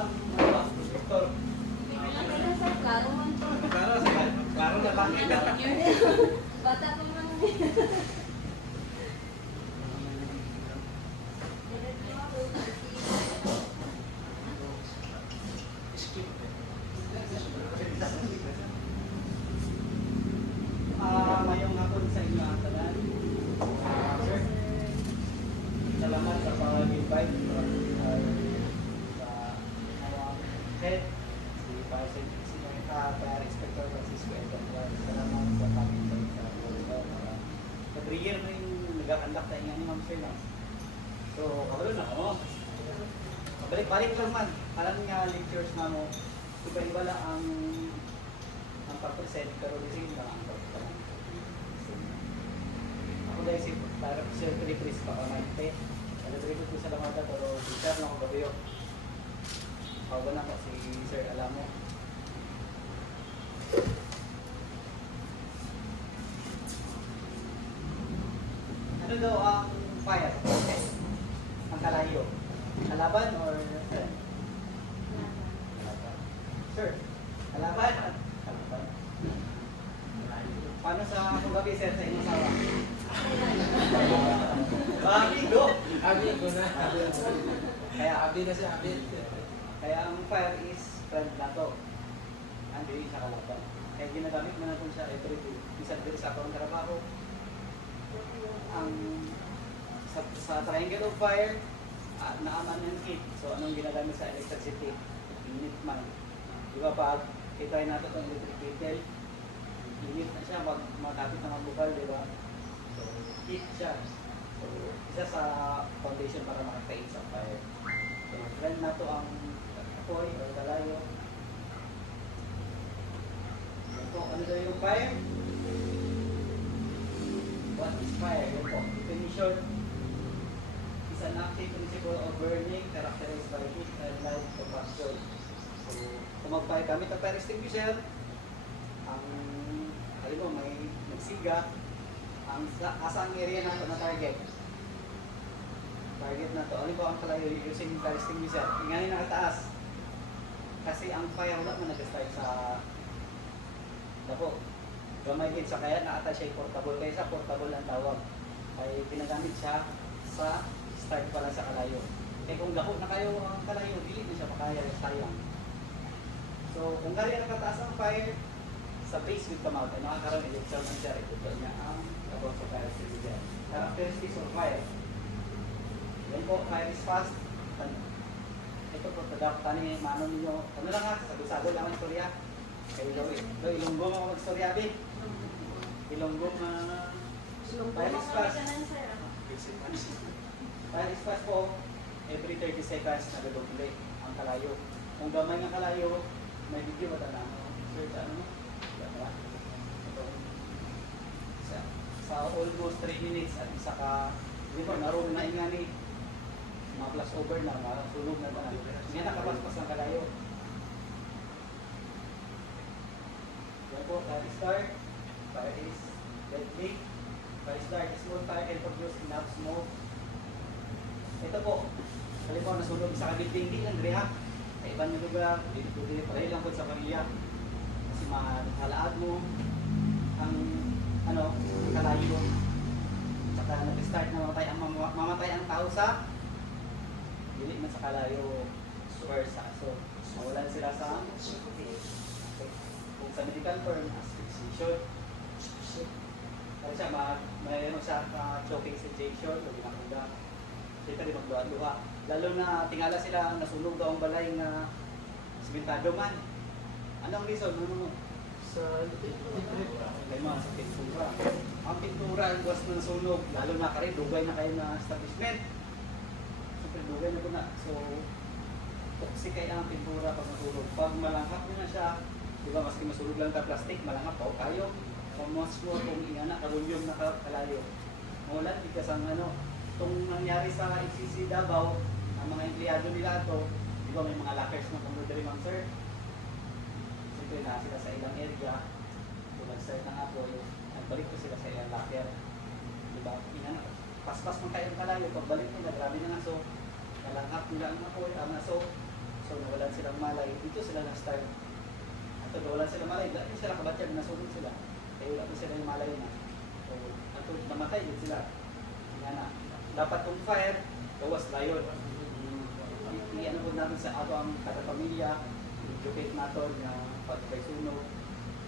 ang ano ba? Doktor. Klaro man to. Klaro na lang. Bata pa man. Ngayong hapon sa inyo ang tanan. Sir, salamat sa pag-invite sa head, si Parson, si Fire Inspector Francisco Edward. Salamat sa pag-invite sa Florida. Every year na yung nag-aandak na inyo ni Ma'am Sir na. So, kabalo na ako. Balik-balik lang man. Alam nga lectures na mo, iba-iba lang ang pag-present, pero design lang ang pag-present. Ako dahil si para Sir Chris pa kamante. Nag-report ko sa lamada, pero bitar lang ako gabi yun. Ako na ko si Sir Alamo. Ano daw ang fire? Ang kalayo? Kalaban or friend? Kalaban. Sir, kalaban? Kalaban. Paano sa gabi, sir, sa inyong sawa? Amigo! Amigo na. Kaya, Abi na siya, abi. kaya ang fire is friend na to. Hindi siya kalaban. Kaya ginagamit mo na kung siya every day. Isang din sa akong trabaho. Ang sa triangle of fire, naaman yung heat. So, anong ginagamit sa electricity? Unit man. Di ba pag itry natin itong electric kettle, unit na siya, magkapit na magbukal, di ba? So, heat siya. So, isa sa foundation para makakain sa fire. So, friend na to ang apoy o kalayo. Ito, ano daw yung fire? What is fire? Ito, definition is an active principle of burning characterized by heat and light combustion. So, kung mag-fire gamit ang fire extinguisher, ang alam mo, may nagsiga, ang asang area na ito na target. Target na ito. Ano ba ang kalayo using fire extinguisher? Inganin na kataas. Kasi ang fire wala mo nag-start sa dako. Gamay din sa kaya naata siya portable. Kaya sa portable ang tawag. Ay pinagamit siya sa start pala sa kalayo. Eh kung dako na kayo ang kalayo, dili na siya makaya, sayang. So kung kaya nakataas ang fire, sa base with kamag, ay nakakaroon electron ang siya. Ito niya ang about sa fire extinguisher. Characteristics of fire. Yan po, fire is fast. Ito po, product tani, mano ninyo. Ano lang ha, sago-sago lang ang istorya. Kaya ilonggo mo mag-istorya, Abi. Ilonggo na fire is fast. Fire is fast po, every 30 seconds nagadoble ang kalayo. Kung gamay ng kalayo, may video ba na search ano mo? Ito. Sa almost 3 minutes at isa ka, di ba, naroon na ingani. Mga plus over na, sunog na ba na. Hindi nakapaspas ng kalayo. Yan po, fire start. Fire is deadly. Fire start, small fire can produce enough smoke. Ito po, halimbawa nasunog sa kabilang hindi lang reha. Sa ibang lugar, dito pareho lang po sa pamilya. Kasi mahalaad mo ang ano, kalayo. Saka nag-start na mamatay ang tao sa dili man sa kalayo or sa so mawalan sila sa kung sa medical term asphyxiation. Kasi siya mayroon sa choking sensation o ginakunda. Siyempre magluha-luha. Lalo na tingala sila nasunog daw ang balay na simentado man. Anong reason? Ano? Sa pintura. Ang pintura ang was ng sunog, lalo na kayo, dugay na kayo na establishment. Siyempre dugay na po na. So, toxic kaya ang pintura pag nasunog. Pag malanghap nyo na siya, di ba, maski masunog lang ka plastic, malanghap pa o kayo. Kung mas mo, kung ingana, karulyong na kalayo. Mula, di ka sang ano, itong nangyari sa FCC Davao, ang mga empleyado nila ito, di ba may mga lockers na computer ma'am sir? Siyempre na sila sa ilang area, so nag-start na nga po, nagbalik ko sila sa ilang locker. Di ba? Paspas man kayo kalayo, pagbalik nila, grabe na nga so, nalanghap nila ang apoy, so So nawalan silang malay, dito sila na-start. At nawalan silang malay, dahil sila kabatyag, nasunod sila. Kaya wala ko sila yung malay na. So, at namatay din sila. Nga na, dapat kung fire, gawas layon. Iyan po natin sa ato ang kada-pamilya, educate natin na pag-kay sunog,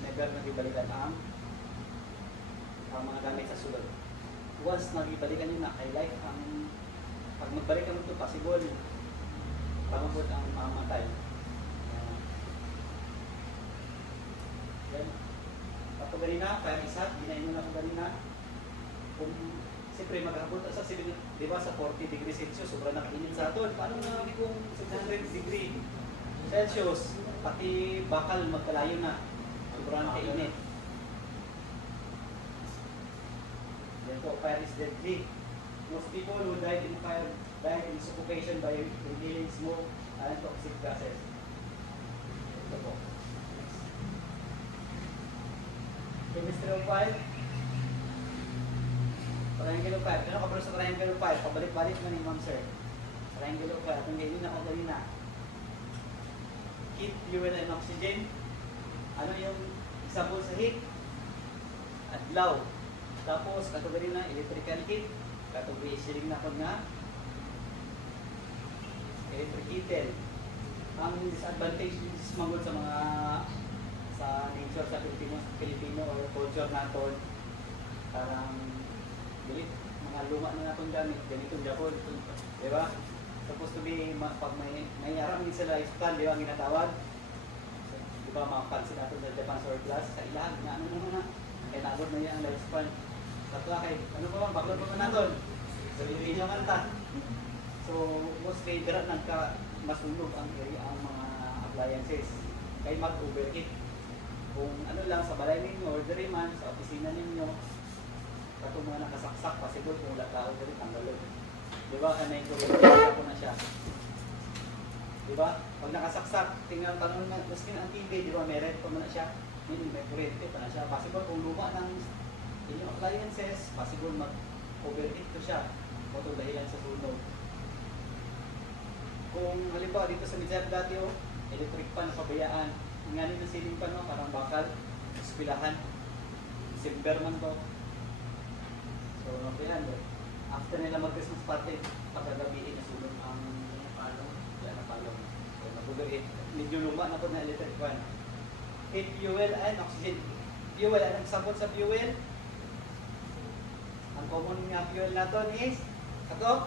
never nagibalikan ang mga gamit sa sulod. Once nagibalikan nyo na kay life, ang pag magbalik ka mo ito, possible, pangabot ang mamatay. Then, kapag ganina, kaya isa, ginayin mo na kung ganina, kung siyempre maghabot sa 7, di ba, sa 40 degrees Celsius, sobrang nakainit sa aton. Paano na kung 600 degrees Celsius, pati bakal magkalayo na, sobrang nakainit. Yan po, fire is deadly. Most people who died in fire died in suffocation by inhaling smoke and toxic gases. Ito po. Chemistry of fire. Triangle of fire. Ano ka sa triangle of fire? Pabalik-balik na ni Ma'am Sir. Triangle of fire. Kung ganyan ako kanina. Heat, fuel, and oxygen. Ano yung example sa heat? Adlaw. Tapos, kategory na electrical heat. Kategory siling na ko na electric heater. Ang disadvantage is mangod sa mga sa nature sa Pilipino or culture natin. Parang galit, mga luma na natin gamit, ganitong Japon. Diba? Supposed to be, pag may aramin sila ispan, di ba ang ginatawag? So, di ba makapansin natin sa Japan Sword Class, sa ilan, na ano naman na, kaya nabot na yan ang lifespan. Tatla kay, ano ba bang, baklod pa natin? So, hindi nyo kanta. So, mostly, dira nagka masunog ang area ang mga appliances. Kaya mag-overheat. Kung ano lang, sa balay ninyo, or diri man, sa opisina ninyo, katong mga nakasaksak, possible kung wala tao diri, tanggalog. Diba? Kanay ko ko na siya. Diba? Pag nakasaksak, tingnan tanong na, maski ang TV, diba, may red pa man na siya. May kurente pa na siya. Possible kung luma ng inyong appliances, possible mag-overheat to siya. O ito dahilan sa sunog. Kung halimbawa dito sa Midyar dati, electric pan na pabayaan. Nga nito siling pan, parang bakal, espilahan. Silver man to. So, napihan doon. After nila mag-Christmas party, pagkagabihin na sunog ang palong. Yan na palong. So, nag-overheat. Medyo luma na po na electric pan. Heat, fuel, and oxygen. Fuel, anong sabot sa fuel? Ang common nga fuel natin is ato?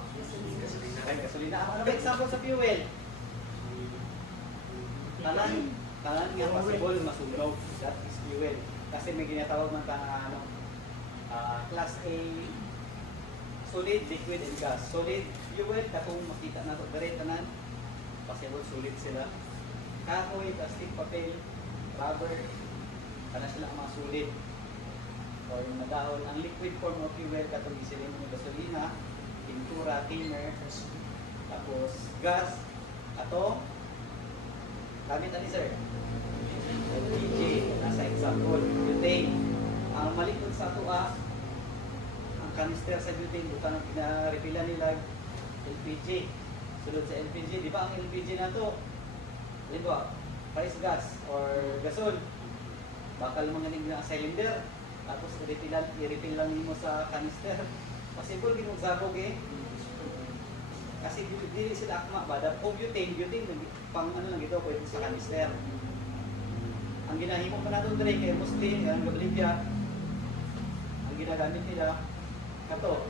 Gasolina. Ano ba example sa fuel? Tanan nga possible masunog. That is fuel. Kasi may ginatawag man ta ano, class A solid, liquid, and gas. Solid fuel, katong makita na ito, dari tanan, possible solid sila. Kahoy, plastic, papel, rubber, kana sila ang mga solid. Or yung madahon, ang liquid form of fuel, katong isilin mo gasolina, pintura, thinner, tapos gas, ato, gamit ani sir? LPG, nasa example, butane. Ang malikod sa ato ang canister sa butane, butang ang pinarefilan nila, LPG. Sulod sa LPG, di ba ang LPG na to? Di ba? Price gas or gasol. Bakal mga na cylinder. Tapos i-refill lang mo sa canister. Possible ginugsabog kasi dili sila akma ba? Kung butane, pang ano lang ito, pwede sa canister. Ang ginahimo pa natin dre kay mostly, ang Bolivia, ang ginagamit nila, kato.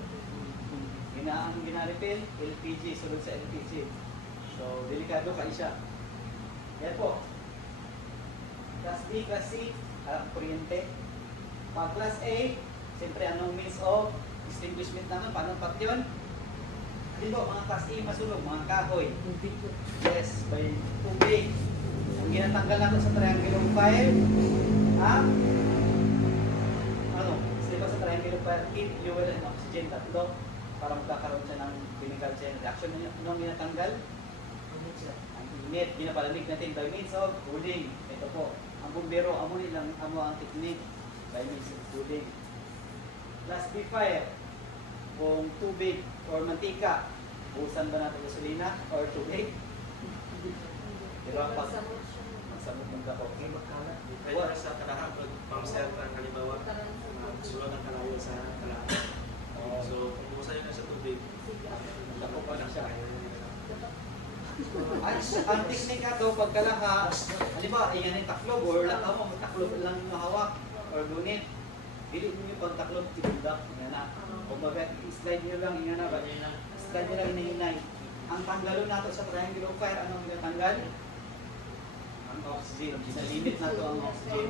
Ang gina-refill, LPG, sunod sa LPG. So, delikado kayo siya. Yan po. Class B, Class C, kuryente. Pag Class A, siyempre anong means of extinguishment naman, paano pat yun? Dito, mga Class A masunog, mga kahoy. Yes, by tubig. Ang ginatanggal natin sa triangle of fire, ano, diba sa triangle of fire, heat, fuel, and oxygen, tatlo, para magkakaroon siya ng chemical chain reaction. Ano ang ginatanggal? Ang init, ginapalamig natin by means of cooling. Ito po, ang bumbero, amo ang technique by means of cooling. Class B fire, kung tubig or mantika, buhusan ba natin gasolina or tubig? Di ba? Pag Samot siya. magsamot ng dako. Kaya sa kalahan, pag sir, halimbawa, sulod ang kalayo sa kalahan. So, kung busa yun sa tubig, Dako pa na siya. Ang teknika daw pagkalaha, halimbawa, iyan yung taklob or lakaw mo, taklob lang yung hawak or gunit. Dili mo yung pagtaklob, tibuldak, nga na. Kumbaga, i-slide nyo lang, nga na ba? Slide nyo lang hinahinay. Ang tanggalo nato sa triangle of fire, anong tinatanggal? Ang oxygen. Ginalimit na to ang oxygen.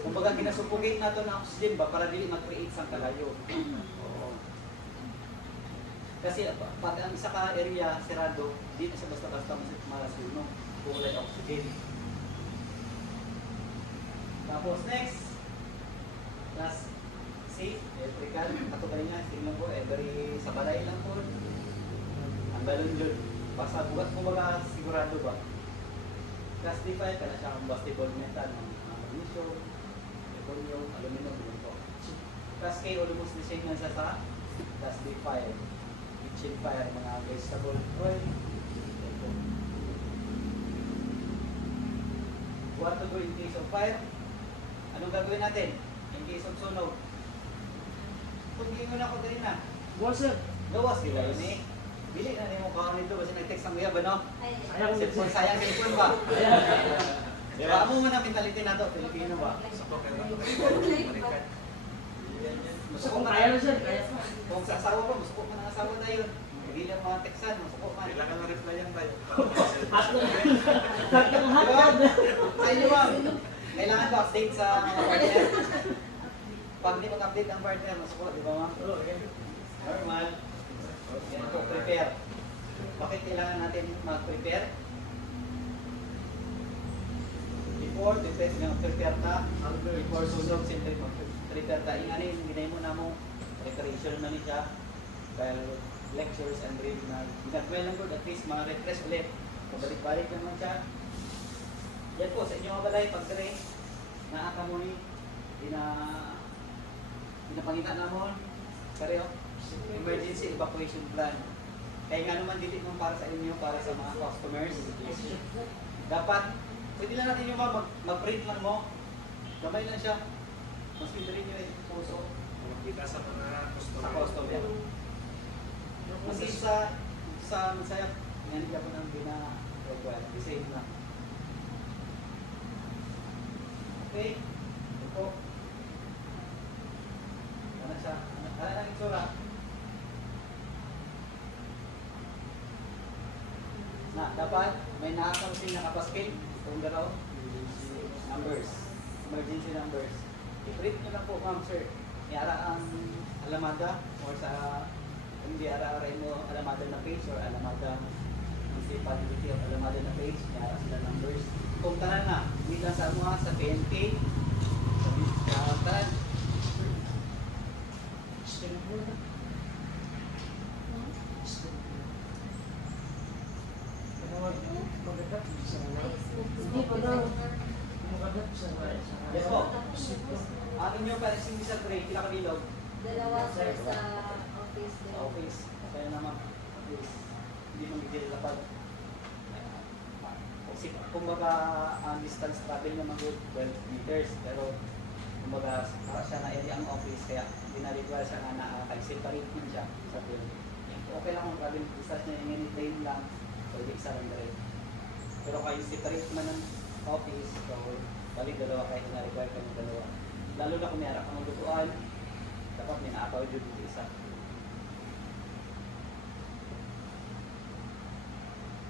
Kumbaga, ginasupugate na to ng oxygen ba para dili mag-create sang kalayo. Oo. Kasi pag ang isa ka area sirado, di na siya basta-basta malas no? Kulay oxygen. Tapos next, last safe, electrical. Ato ba niya, tingnan ko, every sa balay lang po. Ang galon yun. Basta bugat mo baga sigurado ba? Class D5, kaya siya ang bastable metal ng magnesium, econium, aluminum, yun po. Class K, almost the same na siya sa Class D5. Kitchen fire, mga vegetable oil. Yan po. What to do in case of fire? Anong gagawin natin? In case of sunog? Tugin na ako din na. Sir. Gawas sila yun eh. Bili na mo kaon nito kasi nag-text ang uyab ano? Ay, Cellphone, sayang cellphone ba? Di ba? Amo mo na mentality na to, Filipino ba? sa pagkakaroon ng balikan. Gusto ko Kaya na man. sir, kaya pa. Kung sa asawa ko, gusto ko man ang asawa tayo. Hindi lang mga textan, gusto ko man. Kailangan na replyan tayo. At hanggang hanggang. Sa inyo ma'am, kailangan ba update sa mga partner? Pag di mag-update ang partner, gusto ko, di ba ma'am? Normal. Yan po, prepare. Bakit kailangan natin mag-prepare? Before, prepare ka. Before sunog, siyempre mag-prepare ka. Yung ano yung ginay mo na mo, preparation na niya. Dahil lectures and read na ginagway lang po, at least mga refresh ulit. Pabalik-balik naman siya. Yan po, sa inyo mga balay, pag-train, naaka mo ni, pinapangita na mo, kareo, emergency evacuation plan. Kaya nga naman dili mo para sa inyo, para sa mga customers. Dapat, pwede lang natin yung mag-print lang mo. Gamay lang siya. Mas pwede rin yung puso Makita sa mga sa customer. customer. Kasi sa Masaya, ngayon ka po nang bina-require. The same lang. Okay? Ito po. Ano siya? Ano ang itsura? Na, dapat may nakakonsing nakapaskil. Kung gano'n, numbers. Emergency numbers. I-print nyo lang po, ma'am, sir. Iara ang alamada or sa hindi ara-aray mo alamada na page or alamada municipality of alamada na page. Iara sila numbers. Kung tanan na, hindi lang sa mga sa PNK, sa tanan. Hindi pa daw. Kumagat sa Yes po. Ano nyo pa rin sa tray, kila kabilog? dalawa sir sa office din. Sa office. Kaya naman, at least, hindi mo bigil lapag. Kasi kumbaga, ang distance travel naman good 12 meters. Pero, kumbaga, para siya na area ang office, kaya dinarigual siya nga nakaka-separate mo siya sa field. Okay lang kung travel distance niya, yung train lang, pwede isa lang na rin. Pero kayo separate man ng office, so balik dalawa kahit na-require ka ng dalawa. Lalo na kung may harap kang lutuan, dapat may naapaw dito isa.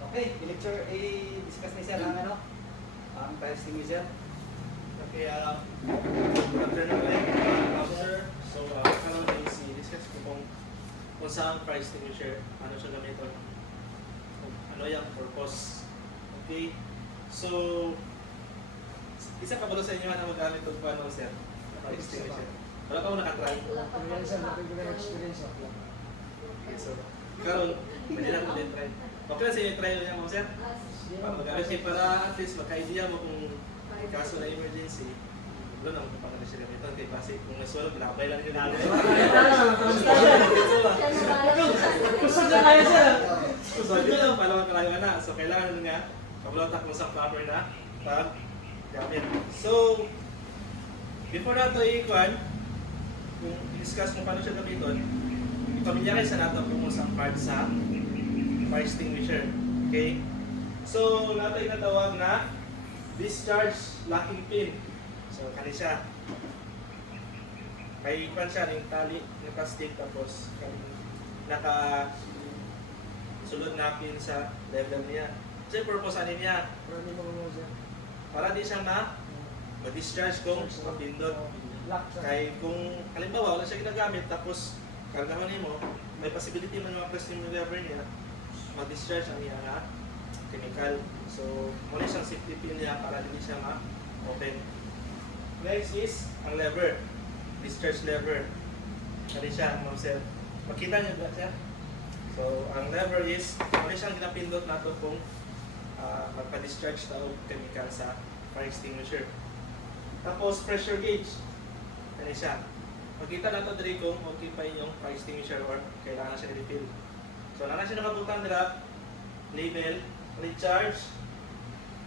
Okay, i-lecture, i-discuss ni Sir ang ano? Ang fire extinguisher. Okay, good afternoon ulit, officer. So, karoon ay discuss ko kung saan fire extinguisher, ano siya gamiton, kung ano yung purpose. Okay, so, isa ka ba sa inyo na magamit ito po ano, sir? Fire extinguisher. Wala ka mo nakatry? Wala pa Yan sir, experience ako. Okay, so, karoon, pwede lang ulit try. Okay lang sa inyo try niya mo, sir? Para magamit kayo para at least magka-idea mo kung may kaso na emergency. Wala naman kung paano siya gamiton kay Pasig. Kung nasunog, nakabay lang yun natin. Gusto na kaya sir. So, yun lang, palawan kalayo na. So, kailangan nga Paglotak mo sa proper na paggamit. So, before nato i-kuan, kung i-discuss mo paano siya gamiton, i-familiarize na nato kung sa part sa fire extinguisher. Okay? So, nato inatawag na discharge locking pin. So, kani siya. May kuan siya ng tali, ng plastic, tapos naka sulod na pin sa level niya. So, yung purpose ano niya? Pero hindi mo mo sir. Para di siya ma-discharge kung mapindot. Lock sa. Kaya kung halimbawa wala siya ginagamit tapos kargahan mo, may possibility man mga plastic lever niya mag-discharge ang niya nga chemical. So, muna siyang safety pin niya para hindi siya ma-open. Next is ang lever. Discharge lever. Kali siya, ma'am sir. Makita niyo ba siya? So, ang lever is, muna siyang ginapindot nato kung magpa-discharge na og chemical sa fire extinguisher. Tapos, pressure gauge. Kali siya. Makita nato diri kung okay pa yung fire extinguisher or kailangan siya i-refill. So, nana siya nakabutang nila, label, recharge,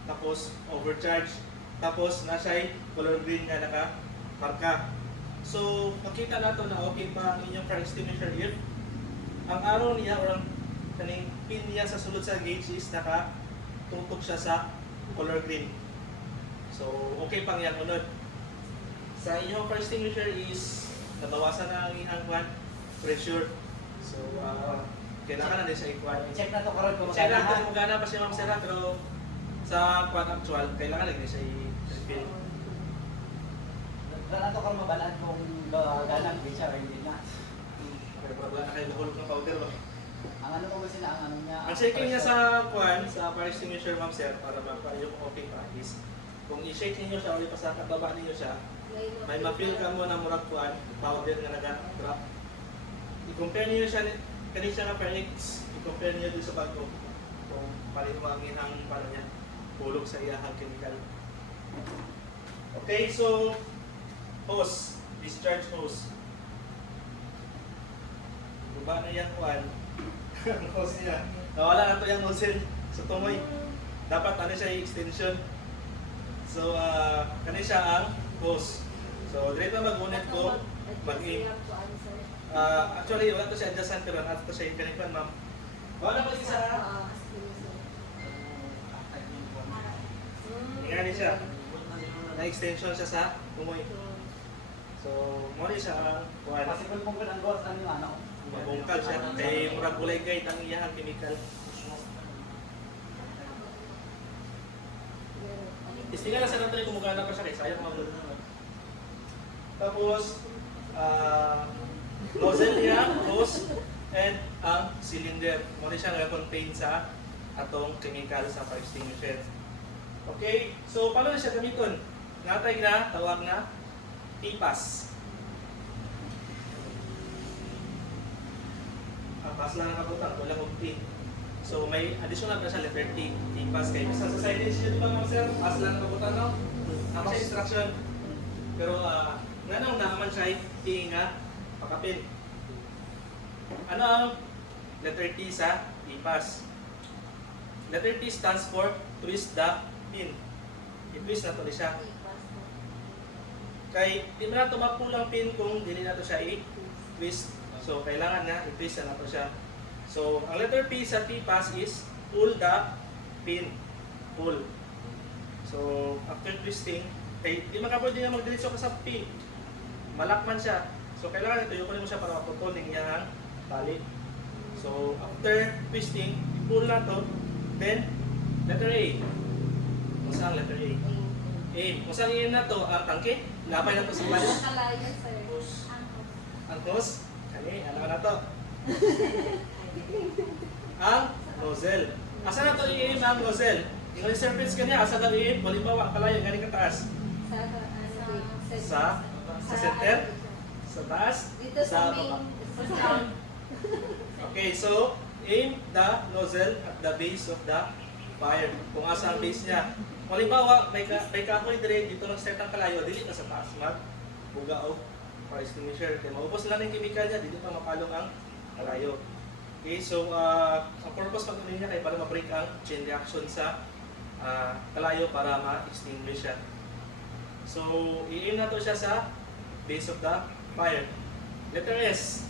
tapos overcharge, tapos nasa color green nga naka-marka. So, makita nato na okay pa ang inyong fire extinguisher if ang arrow niya or ang kaning pin niya sa sulod sa gauge is nakatutok siya sa color green. So, okay pang yan unod. Sa inyong fire extinguisher is nabawasan na ang ihang pressure. So, kailangan na din siya i-kuan. I-check na to karon kung Check magana. natin kung gana pa siya, Ma'am Sera, pero sa kuan actual, kailangan na din siya i-refill. Wala na to karon mabalaan kung ganang di siya or hindi na. Okay, wala na kayo nahulog ng powder ba? Ang ano ko sila, ang ano niya. Ang checking niya sa kuan, sa fire extinguisher, Ma'am Sir, para ma-yung okay pa is, kung i-shake ninyo siya, ulit pa sa kababa ninyo siya, may ma-feel ka mo na murag kuan, powder nga nag-drop. I-compare niyo siya, kanina siya nga fire X, i-compare niyo din sa bago. Kung palimangin ang paano niya, hulog sa iyahang chemical. Okay, so, hose, discharge hose. Baba na yung kuan, ang hose niya. Nawala na to yung nozzle sa tumoy. Dapat ano siya yung extension. So, kanina siya ang hose. So, direto mag-unit ko, mag-in. Actually, wala to siya adjacent pero nato to siya yung kanina, ma'am. Wala pa siya sa ingani siya. Na-extension siya sa tumoy. So, muna siya ang kuan. Possible kung ang gawas ano yung ano. Mabungkal siya. Kay murag gulay guide ang iyahang chemical. Istinga na sa natin kung mukha pa siya kay sayang mabul. Tapos, nozzle niya, hose, and ang cylinder. Muna siya nga-contain sa atong chemical sa fire extinguisher. Okay, so paano na siya gamiton? Natay na, tawag na TPAS. Pass lang nakabutang, walang mag-T. So may additional pa siya letter T, TPAS. Kaya sa signage niya, di ba mga sir? Pass lang nakabutang, no? Naman siya instruction. Pero nga nang naman siya, T nga, pakapin. Ano ang letter T sa TPAS? Letter T stands for twist the pin. I-twist na to siya. Kay di mo na ito mapulang pin kung dili na to siya i-twist. So kailangan na i-twist na to siya. So ang letter P sa TPAS is pull the pin. Pull. So after twisting, kay di makapwede nga magdiretso ka sa P. Malakman siya. So kailangan ito yukunin mo siya para maputol ng iyang tali. So after twisting, pull na to. Then letter A. Kung saan letter A? A. Kung saan yun na to, ang tangke, labay na to sa balo. Ang hose, kani, ano na to? Ang nozzle. Asa na to i-aim ang nozzle? Yung surface kanya, asa na i-aim? Halimbawa, kalayo, galing kataas. Sa center? Sa taas? Dito Sa sa baba. main. Okay, so aim the nozzle at the base of the fire. Kung asa ang base niya. Halimbawa, may kahoy dire dito ng set ang kalayo, dili na sa taas buga o fire extinguisher. Kaya maubos lang ng chemical niya, dili pa mapalong ang kalayo. Okay, so ang purpose pag niya kay para ma-break ang chain reaction sa kalayo para ma-extinguish siya. So, i-aim na to siya sa base of the fire. Letter S.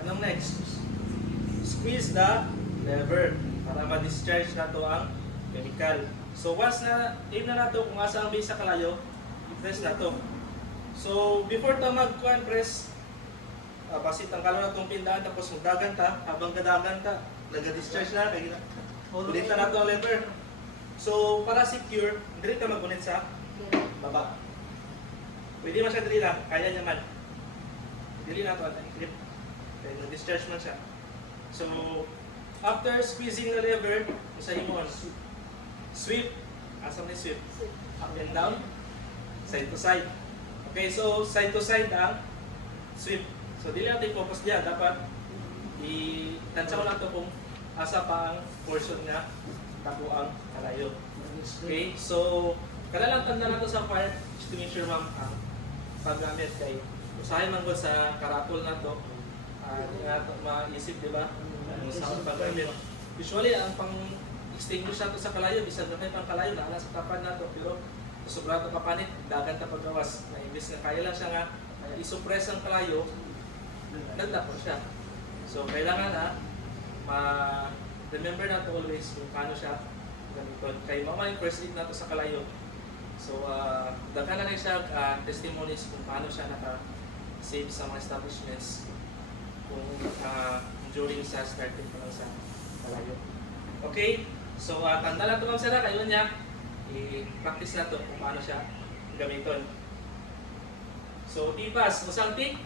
Anong next? Squeeze the lever para ma-discharge na to ang chemical. So, once na aim na nato kung asa ang base sa kalayo, i-press na to. So, before ta mag-press, basit ang kalaw na itong pindaan, tapos magdagan ta, habang gadagan ta, nag-discharge na, kaya ulit na nato ang lever. So, para secure, dili ka mag-unit sa baba. Pwede man siya dili lang, kaya niya man. Dili na ito, i-clip. Kaya nag-discharge man siya. So, after squeezing the lever, usahin mo, sweep. Asa mo sweep? Up and down, side to side. Okay, so side to side ang sweep. So, dili natin focus diyan. Dapat i-tansya ko lang ito kung asa pa ang portion nga tapo ang kalayo. Okay, so kada lang tanda na ito sa fire extinguisher ma'am ang paggamit kay usahay man ko sa karatol na ito. Hindi nga ito maisip, di ba? Sa paggamit. Usually, ang pang-extinguish na ito sa kalayo, bisag na may pang kalayo, naala sa kapan na ito, pero sobra ito kapanit, dagan ito paggawas. Na imbis na kaya lang siya nga, isuppress ang kalayo, nagdapon siya. So, kailangan na remember na ito always kung paano siya gamiton. Kaya mamay first aid na ito sa kalayo. So, dagan na rin siya testimonies kung paano siya naka-save sa mga establishments kung during sa starting pa lang sa kalayo. Okay? So, tanda na ito ma'am sila, kayo niya, i-practice na ito kung paano siya gamiton. So, ipas, usang tick,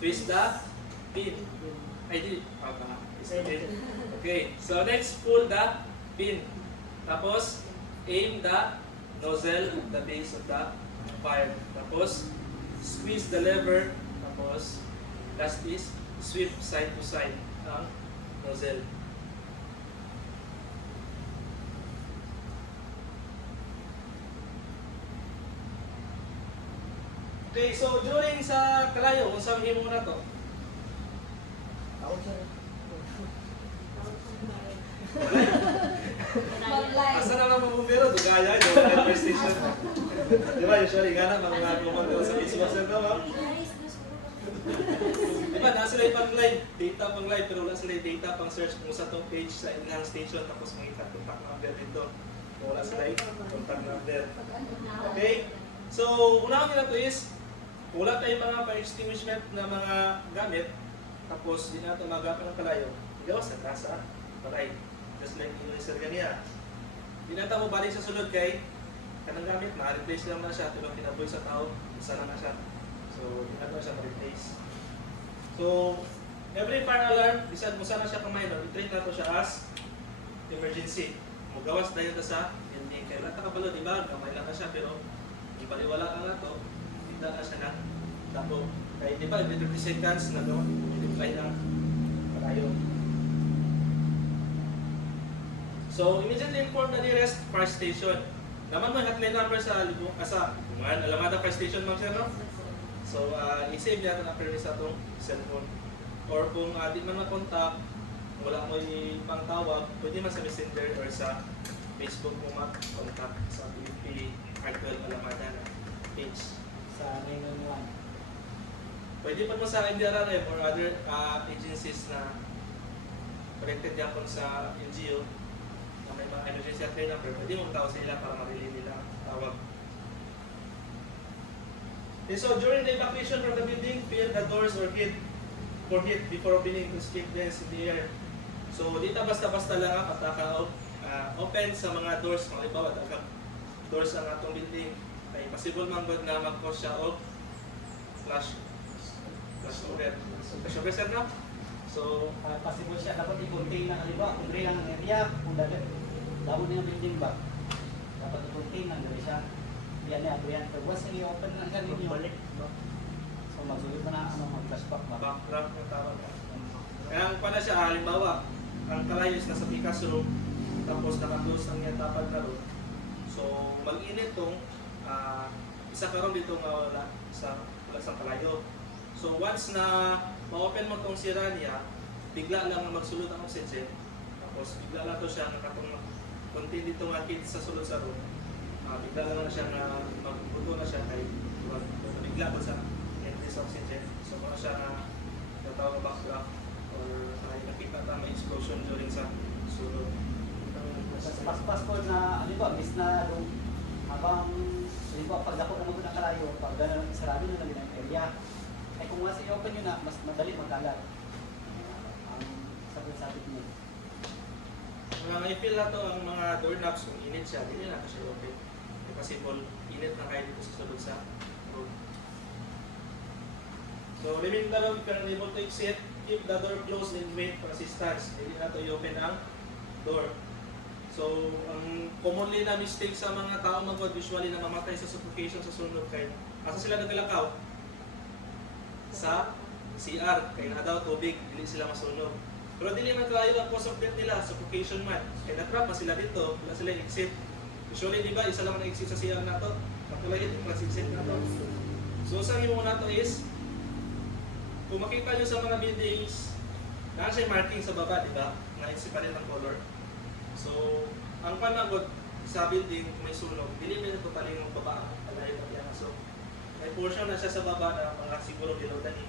twist the pin. Ay, di, okay, so next, pull the pin. Tapos, aim the nozzle at the base of the fire. Tapos, squeeze the lever. Tapos, last is, sweep side to side ang nozzle. Okay, so during sa kalayo, kung saan himo na to? Ako sir. Mag-live. Asa na naman bumbero? Dugaya, yung fire station. Di ba, usually, gana, mga kumando sa Facebook sa ma'am. Di ba, nasa sila yung pang-live, data pang-live, pero wala sila yung data pang-search kung sa itong page sa enhanced station, tapos makita contact number dito. Kung wala sila yung contact number. Okay? So, unahan nila to is, kung wala tayong mga pa-extinguishment na mga gamit, tapos di natin magapan ng kalayo, igawas na tasa, patay. Just like yung Sir Gania. Di natin mo balik sa sunod kay kanang gamit, ma-replace lang na siya, tulong kinaboy sa tao, isa lang na siya. So, di natin siya ma-replace. So, every fire alarm, bisan mo sana siya kamay, i-treat nato siya as emergency. Magawas dahil na sa building. Kaya lahat nakabalo, di ba? Kamay lang na siya, pero ibaliwala ka na to, hindi na siya na tapo. Kaya di ba, every 30 seconds na doon, multiply na kalayo. So, immediately inform the nearest fire station. Naman mo yung hotline number sa Libungan, Alamada Fire Station, ma'am sir, no? So, i-save niya na permis sa itong cellphone. Or kung di man makontak, wala mo yung pangtawag, pwede man sa messenger or sa Facebook mo mag-contact sa PUP Hardwell Alamada na page. Sa 911. Pwede pa mo sa NDRRM or other agencies na connected yapon sa NGO na may mga emergency hotline number, pwede mo tawag sa nila para ma-relay nila ang tawag. Okay, so during the evacuation from the building, feel the doors or hit before opening to skip vents in the air. So dito basta-basta lang pataka open sa mga doors, mga ibawa doors ang atong building. Ay possible man gud na mag-cause siya og flash over. Flash over sir, no? So, Possible siya, dapat i-contain na halimbawa, kung rin ang area, kung dapat damon yung building ba, dapat i-contain lang dali siya. Yan na, yan. So, once i-open lang ka ninyo, so magsulit mo na mag-flashback ba? backdrop ng tawag. Kaya pala siya, halimbawa, ang kalayo is nasa Picasso room, tapos naka-close ang yung tapad na room. So, mag-init tong isa karon dito nga wala sa kalayo. So, once na ma-open mo tong sira niya, bigla lang magsulot ang oxygen, tapos bigla lang to siya nakatong konti dito nga kids sa sulod sa room, bigla lang na siya na magbuto na siya kay bigla po sa increase oxygen. So baka siya na natawag na backdraft or nakita na may explosion during sa sulod. Sa paspas ko na, ano ba, miss na habang, so ba, pag dako na mag kalayo, pag gano'n, sarado na lang yung area. Ay kung mas i-open nyo na, mas madali magkalat. Ang sabit-sabit nyo. I-feel na to ang mga doorknobs kung init siya, hindi na siya open. Kasi init na kayo dito sa sulod sa room. So, limit na lang, if you're unable to exit, keep the door closed and wait for assistance. Hindi na to i-open ang door. So, ang commonly na mistake sa mga tao magwad, usually na mamatay sa suffocation sa sunog kay asa sila nagalakaw? Sa CR, kaya na daw tubig, dili sila masunog. Pero dili man kayo ang cause of death nila, suffocation man. Kaya na-trap man sila dito, wala sila exit. Usually, di ba, isa lang ang exit sa CR na to. Pagkulay ito, plus exit na to. So, sa himo na to is, kung makita nyo sa mga buildings, na siya marking sa baba, di ba? Na-separate ang color. So, ang panagod sa building, may sunog, dili na totally ng baba ang palayo ng yan. So, may portion na siya sa baba na mga siguro below tani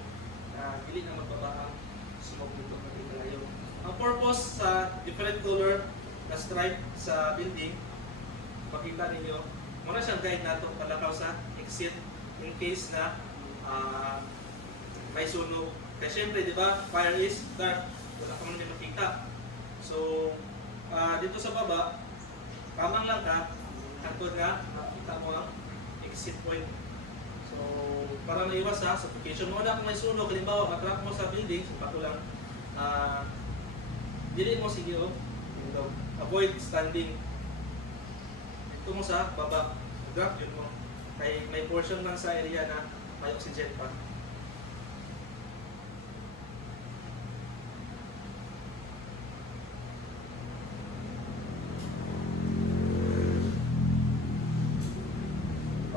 na dili na magbaba ang smoke dito ng palayo. Ang purpose sa different color na stripe sa building, makita ninyo, muna siyang guide na itong palakaw sa exit in case na may sunog. Kasi syempre, di ba, fire is dark, wala ka man makita. So, dito sa baba, kamang lang ka, hantod nga, makita mo ang exit point. So, para maiwas sa suffocation mo na kung may sunog, halimbawa, matrap mo sa building, sumpa ko lang, dili mo sige o, avoid standing. Dito mo sa baba, drop yun mo. Kaya may portion lang sa area na may oxygen pa.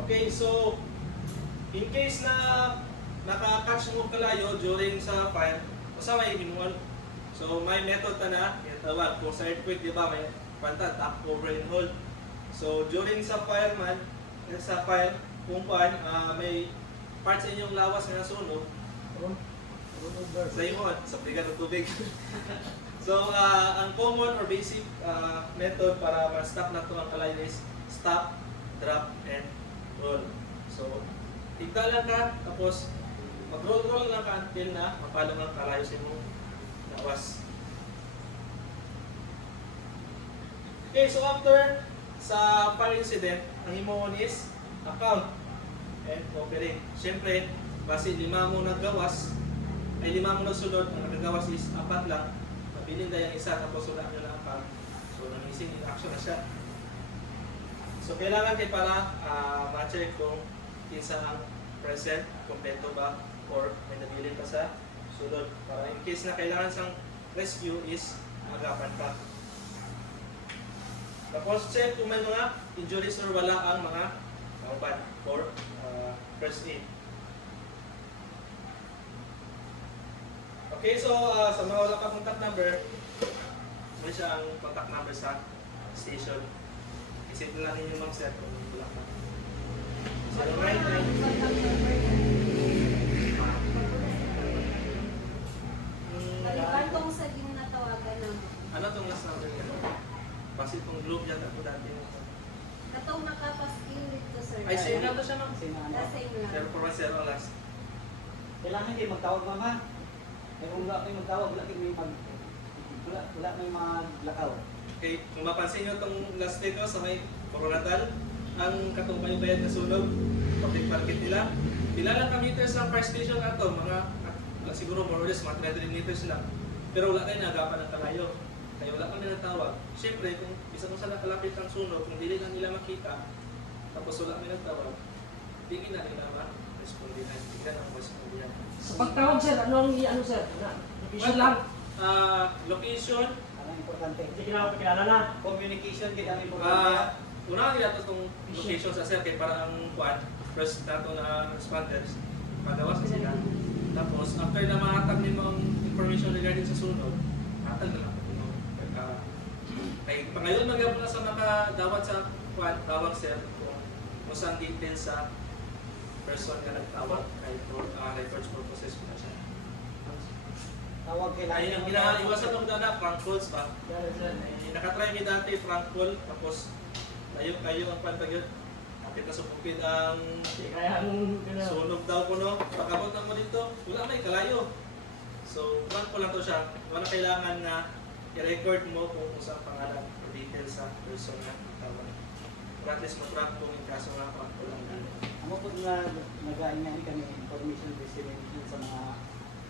Okay, so in case na naka-catch mo kalayo during sa fire, basta may hinuon. So may method na yung tawag. Kung sa earthquake, di ba, may panta, top, cover, and hold. So during sa fire, kung may parts sa inyong lawas na nasunog, sa himuon, sa pligan ng tubig. So ang common or basic method para ma-stop na ito ang kalayo is stop, drop, and roll. So, tigda lang ka, tapos mag-roll lang ka until na mapalong ang kalayo sa imong lawas. Okay, so after sa fire incident, ang himawon is account and cooperate. Siyempre, base 5 mo naggawas, ay 5 mo nagsunod, ang nagagawas is 4 lang, mabilin na yung isa, tapos wala nyo na account. So, nang-missing in action na siya. So, kailangan kayo para ma-check kung kinsa ang present, kompleto ba, or may nabilin pa sa sulod. Para in case na kailangan sang rescue is magapan ka. Tapos, check kung may mga injuries or wala ang mga kauban for first aid. Okay, so sa mga wala pa contact number, may siya ang contact number sa station. Isip lang ninyo mga sir kung wala ka. 099. Balibantong sa din natawagan ng Ano itong last number niya? Kasi itong group yan ako dati. katong nakapaskil dito sir. Ay, same lang to siya ma'am. Kasi na ano, Same lang. 041 ang last. kailangan kayo magtawag mama. Kaya kung wala kayo magtawag, wala may maglakaw. Okay, kung mapansin nyo itong last day ko sa may Coronadal, ang katumpay-bayad na sunog, public market nila, pila lang ka meters lang fire station na ito, wala siguro more or less, mga 300 meters lang. Pero wala tayo nagapan ng kalayo. Kaya wala kang natawag. Siyempre, kung isa kung saan nakalapit ang sunog, kung dili na nila makita, tapos wala may nagtawag, hindi na nila ma-responde na. Hindi na ma-responde yan. Sa pagtawag sir, ano ang ano sir? Location lang. Location, Ang importante. Hindi kinakapagkilala na. Communication, kaya ang importante. una nila itong location sa sir, kaya para ang first nato na responders, pagawas na sila. Tapos, after na mahatag din mga information regarding sa sunog, hatag na lang ito. Kaya pangayon lang yapon na sa makadawat sa tawag sir kung saan details sa person nga nagtawag kay records purposes ko na siya. Tawag Ay, ang ginaiwasan ko na prank calls ba? Yan, sir. Nakatry mi dati prank call tapos kayo ang pantagyon. Kapit na supupid ang Kaya ang gano'n. sunog daw ko no. Pagkabot na mo dito, wala may kalayo. So, prank ko lang to siya. Wala kailangan na i-record mo kung saan pangalan o details sa person na tawag. Or at least matrack kung yung kaso nga prank ko lang dito. Amo po nga nag-aanyani kami information dissemination sa mga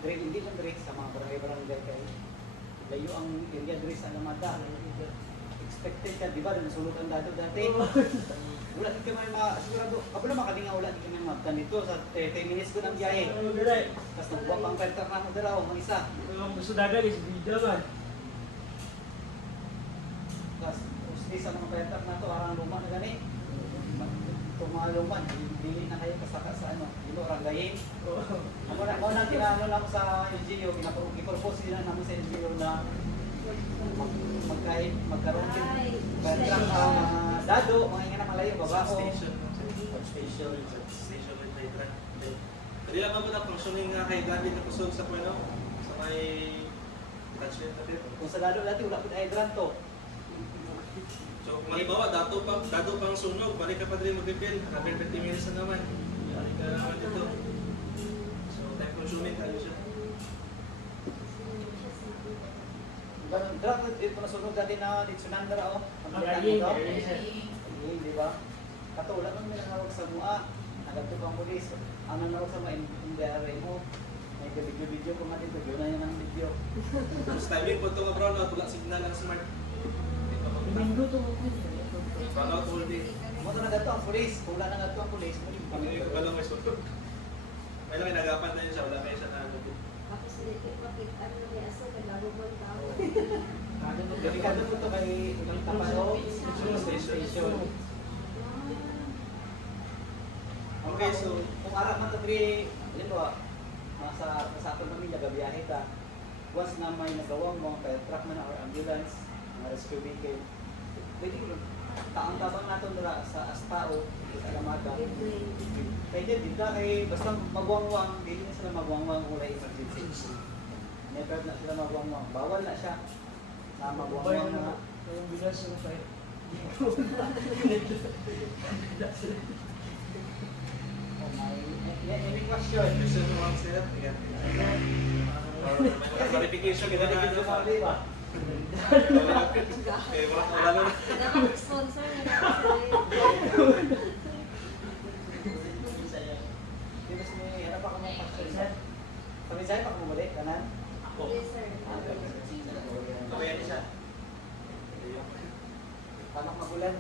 direct, hindi lang direct sa mga barangay kay layo ang area direct sa Alamada. Expected ka, di ba? Nasulot ang dato dati. Wala din kami sigurado. Ako na makalinga wala din kami mabtan dito sa 30 minutes ko ng biyahe. Ano gano'n? Tapos nagbuwa pang pertak na mo dalaw, mga isa. Ang gusto dagat is video man. Tapos usli sa mga pertak na to, arang luma na gani. Itong mga luma, dili na kayo kasaka sa ano, dito ranggayin. Ako na tinano lang sa LGU, ipropose nila naman sa LGU na magkaroon din pertak dado, mga nga na malayo, babao. Station. Station. Station with my truck. Dali lang mo na functioning nga kay David na kusog sa puno. Sa may attachment na dito. Kung sa dado dati, wala po na hydran to. So kung halimbawa, dato pang sunog, balik ka pa din mag-refill. Another 50 minutes na naman. Balik ka naman dito. So time consuming tayo siya. Ganun, drug dito na sunog dati na dito sunandara o. Ayun, ayun, sir. Di ba? Katulad nung nanawag sa MUA, nagagto pang polis. Ang nanawag sa mga NDRA mo, may video ko nga dito, yun na yun ang video. Tapos timing po ito nga brown out, wala signal ang smart. Dito ka punta. Minuto mo po. Brown out all day. Mo to nagato ang polis, kung wala nagato ang polis, muli Kami kami. yung walang may sunog. May lang inagapan na yun siya, wala kayo siya na ano. Tapos dito makita mo niya aso kailangan mo tao. Delikado po ito kay Ulang Tapalo, station. Okay, so Kung arap man ito, yun po, sa ating pamilya, gabiyahe ka, once na may nagawang mo, kaya truck man or ambulance, mga rescue vehicle, pwede ko taang-tabang natin nila sa Astao, sa Alamada. Pwede din ka kay basta magwangwang, hindi na sila magwangwang kung wala emergency. Never na sila magwangwang. Bawal na siya na magwangwang na. Yung bilas yung tayo. Oh, any question? question mo ang sir. Ayan. Or may clarification kita na ano pa. Di ba? Eh, wala na. Sponsor na kasi. Di ba may ano pa kami question? Kami sa'yo pa kumubalik, kanan? Yes, sir. Kaya niya siya. Paano magulan?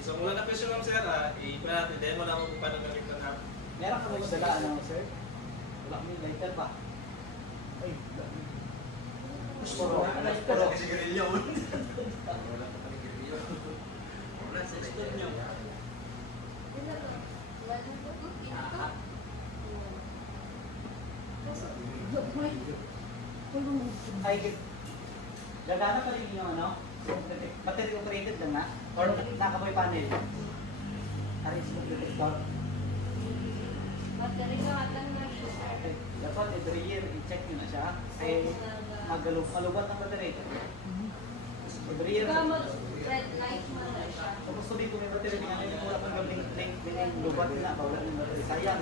So kung wala na question lang sir, i-iba natin. Demo lang kung paano gamit ng app. Meron ka mo dala, ano, sir? Wala kami lighter pa. Ay, Puro, Wala puro. pa sigarilyo. Ay, gagana pa rin yung ano? Battery operated lang na? Or nakapoy panel? Arrange mo detector? Dapat every year i-check nyo na siya. Kasi malubat ang battery. Every year. Red light mo na siya. So gusto dito may battery nga ngayon wala pang galing lubat na bawala ng battery. Sayang.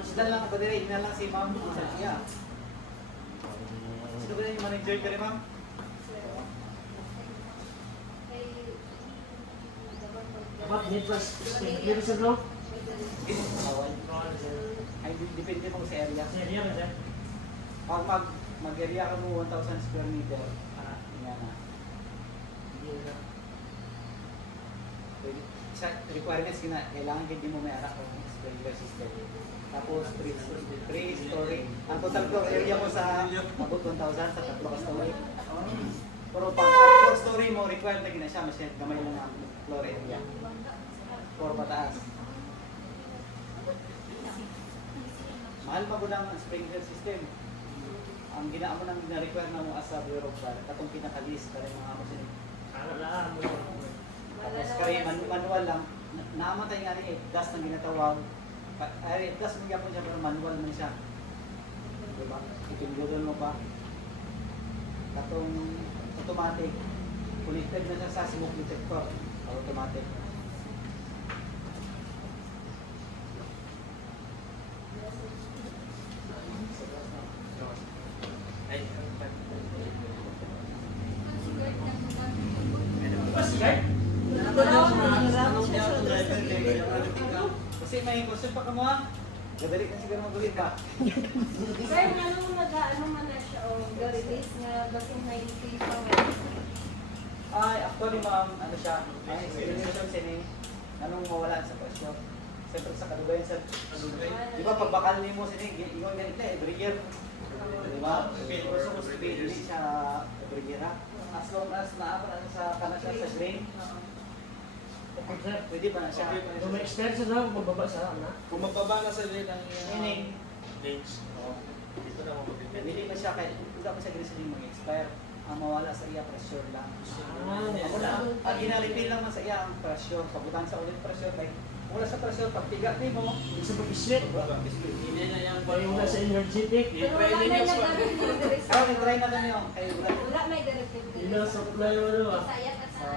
Sila lang ang battery, ina lang si ma'am ang sa siya. Sino ba yung manager ka rin ma'am? dapat need pa clear sa bro. Awal. Ay, depende mo sa area. Seriya na sir. Pag mag-area ka mo 1,000 square meter, yan na. Pwede. Sa requirements kina, kailangan hindi mo may anak o sprinkler system. Tapos 3 story. Ang total floor area mo sa abot 1,000 sa tatlo ka story. Pero pag 4 story mo, required na gina siya, mas gamay lang ang floor area. 4 pataas. Mahal pa po lang ang sprinkler system. ang ginaamo nang na-require na mo as a bureau bar, katong pinaka-list kare mga amo sini. Ano lang mo. Tapos kare manual lang, namatay nga ni gas nang ginatawag. Ay, gas mo gyapon siya pero manual man siya. Diba? Ipindudon mo pa. Katong automatic, connected na siya sa smoke detector. Automatic. Ay, Bas, guys. Kasi may question pa ka mo ha? Gadali ka siguro magulit pa. Sir, ano nag-ano man na siya o release nga basing 90 pa nga. Ay, actually ma'am, ano siya, ay, explanation sini, anong mawala sa presyo. Siyempre sa kadubayan sir. Di ba pag bakal ni mo sini, ingon ganit na every year. Di ba? We're supposed to be hindi siya every year ha. As long as naabot ano sa kanan siya sa grain, Okay, sir. pwede ba na siya? Kung may extension na, mababa sa na. kung magbaba na sa rin ang Meaning, range, dito na mapapipit. hindi pa siya kay wala pa siya gasolina mag-expire. Ang mawala sa iya pressure lang. Ako na, ang ginalipin lang man sa iya ang pressure. Pabutan sa ulit pressure kay wala sa pressure pagtiga ni mo. Hindi sa pag-islit. Hindi na yung Yung nasa energetic. Pero wala may nag-direct Kaya i-try na lang yun. Kay wala Wala may direct Yun ang supply mo ano ah. Sayat at sa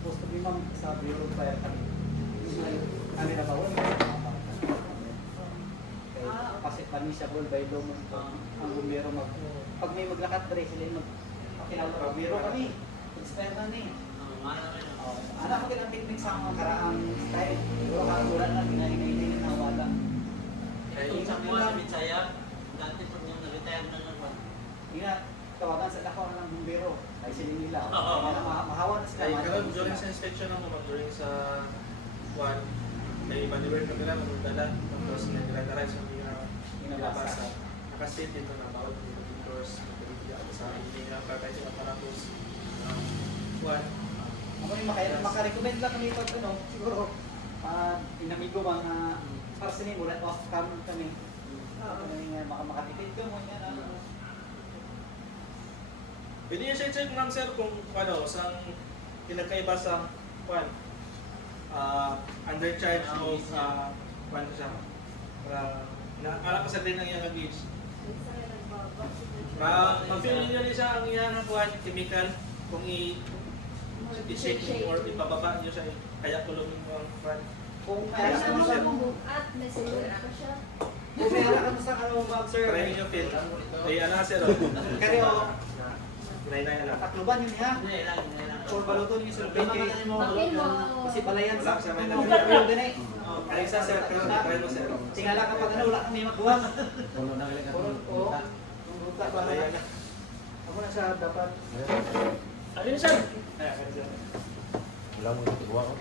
supposed to be ma'am sa Bureau of Fire kami. Kami na bawal. Kasi permissible by law mo ang bumbero pag may maglakad dre sila yung bumbero kami. Expert na ni. Anak ko din ang technique sa mga karaang style. Pero wala na ginahinay na wala. Kaya Sa mga sa Bitsaya, dati pag yung na-retire na naman. Yun na, tawagan sa lakaw ng bumbero. Ay sila nila. Kaya na mahawa na sila. Ay, karon during sa inspection ako, during sa one, may manual na nila, magdala, tapos nagdala sa mga nilabasa. Nakastate dito na bawat mga vendors, nagdala ako sa hindi na pagkain sila para po one. Ako yung makarecommend lang kami pag ano, siguro, inamigo mga para sa nimo, let off cam kami. Makatipid ka mo yan. Pwede nyo siya check ma'am sir kung ano, sa pinagkaiba sa one, undercharge o one siya. Para naakala ko sa din ang iyang gauge. Ma-feel nyo rin siya ang iyang one, chemical, kung i-shake or ipababa nyo siya, kaya kulungin mo ang one. Kung Kaya kaya sa mo mga sir, bumukat, may silhouette pa siya. kung may harap ka sa ano ma'am sir, Try nyo feel. Ay, ano sir, kayo, Try na lang. takluban yun ha. Hindi lang, hindi lang. Or baluton yung sulbate. Bakit mo? Kasi palayan Wala sa siya may Kung nagkaya. kayo din eh. Ay, sa sir, try mo sir. Tingala kapag ano, wala kang may magbuwag. Puno na kailangan. Puro, oo. Yung ruta pa na. Ako na siya dapat. Ano yun, sir? Ay, sir. Wala mo yung tigwa ko.